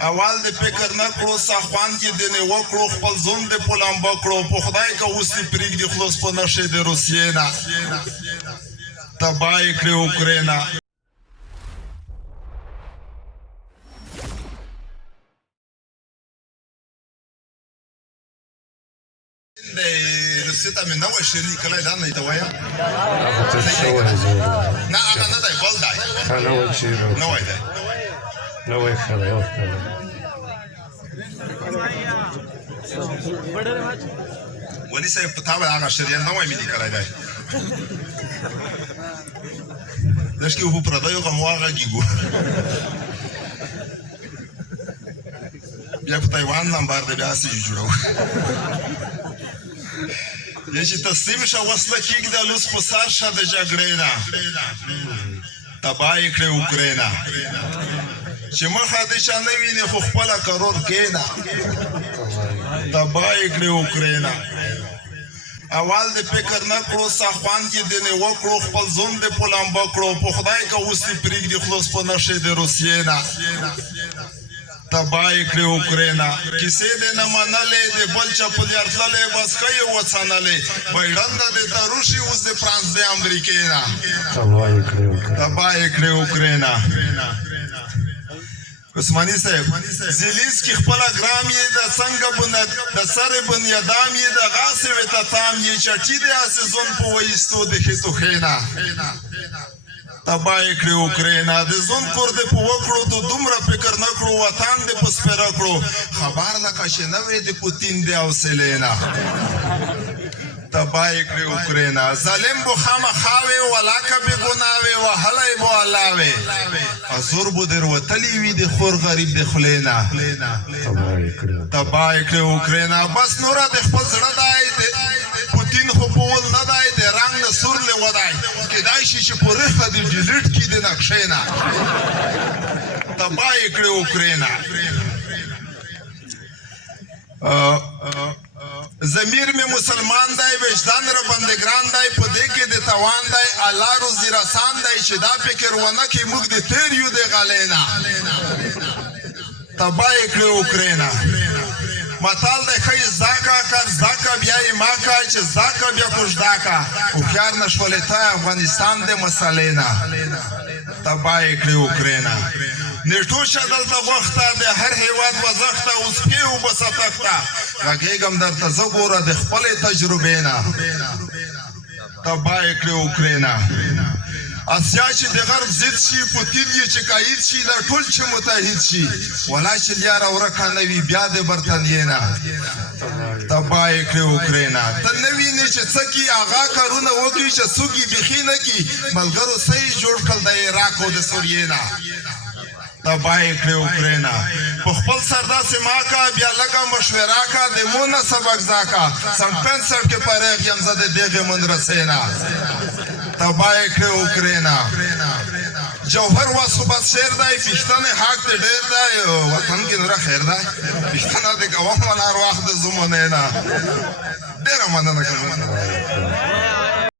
اول د فکر نه کړو سخوان کې د نه وکړو خپل ځون د پلمبه کړو په خدای که اوس دې پرېږدي خلاص په نشې د روسیې نه تباه یې کړې اوکراینه د روسیې ته مې نوی شعر لیکلی دا نه ته وایم نه هغه نه دی بل دی نوی دی نوی ښه دی ولي صاحب په تا به هغه شعر نوی مې لیکلی دی لږ کې خو پردیو غم واغږېږو بیا په تایوان نمبر دی بیا هسې جوړوو یا چې تسلیم شه وسله کېږده لوس په سر شه د جګړې نه تباه یې کړې اوکراینه چې مخه دې چا نه ویني خو خپله کرور کښېنه تباه یې کړې اوکراینه اول د فکر نه کړو سخوان کې دې نه وکړو خپل ځون دې پلمبه کړو په خدای که اوس دې پرېږدي خلاص په نشې د روسیې نه تباه یې کړې اوکراینه کیسې دې نه منلې د بل چا په لار تللی بسکه یې وڅنلې بیړنده دې تروشي اوس د فرانس د امریکې نه تباه یې کړې اوکراینه عثماني صاحب زیلیسکي خپله ګرام یې د څنګه د سرې بنیادام یې د غاسې وې تام یې چټي د هسې ځون په ویستو د خېتو خېنه تباه یې کړې اوکراینه د ځون کور دې په وکړو تو دومره فکر نه کړو وطن دې په سپېره کړو خبر لکه چې نه وې د پوتین د حوصلې نه تباه یې کړې اوکراینه ظالم بو خامخا وې ولاکه بې ګناه وې وهلی بو الله وې په زور بو در وتلی وي د خور غریب د خولې نه تباه یې کړې اوکراینه بس نوره د خپل زړه دی پوتین خو پول نه دی د رنګ نه سور لیوه دی کیدای شي چې په ریښه دې ډیلیټ کړي د نقشې نه تباه یې کړې اوکراینه ضمیر می مسلمان دی وجدان را بندگران دی په دې کې د توان دی الله روزي رسان دی چې دا فکر ونه کړي موږ د تیر یو د غلې نه تباه یې کړې اوکراینه متال دی ښه زده کا کار زده کا بیا یې ما کا چې زده کا بیا کوژده کا هوښیار نه شولې ته افغانستان د مسلې نه تباه یې کړې اوکراینه نیټو شه دلته غوښته د هر هیواد وزښته اوس پې وبسه تخته غږېږم درته زه ګوره د خپلې تجربې نه تباه یې کړې اوکراینه اسیا چې د غرب ضد شي پوتین یې چې قاید شي دا ټول چې متحد شي ولا چې لیاره ورکه نه وي بیا د برطانیې نه تباه یې کړې اوکراینه ته نه وینې چې څه کي هغه کارونه وکړي چې څوک یې بیخي نه کي ملګرو څه یې جوړ کړل د عراق او د سوریې نه تباه یې کړې اوکراینه په خپل سر داسې ما کا بیا لږه مشوره کا د مو نه سبق زده کا سن 65 کې فارغ یم زه د دغې مدرسې نه تباه یې کړې اوکراینه جوهر و صبح شعر دی پښتنې حق ته ډېر دی وطن کې نوره خیر دی پښتنه د کوم ارواح د زمانې نه ډېره مننه کوم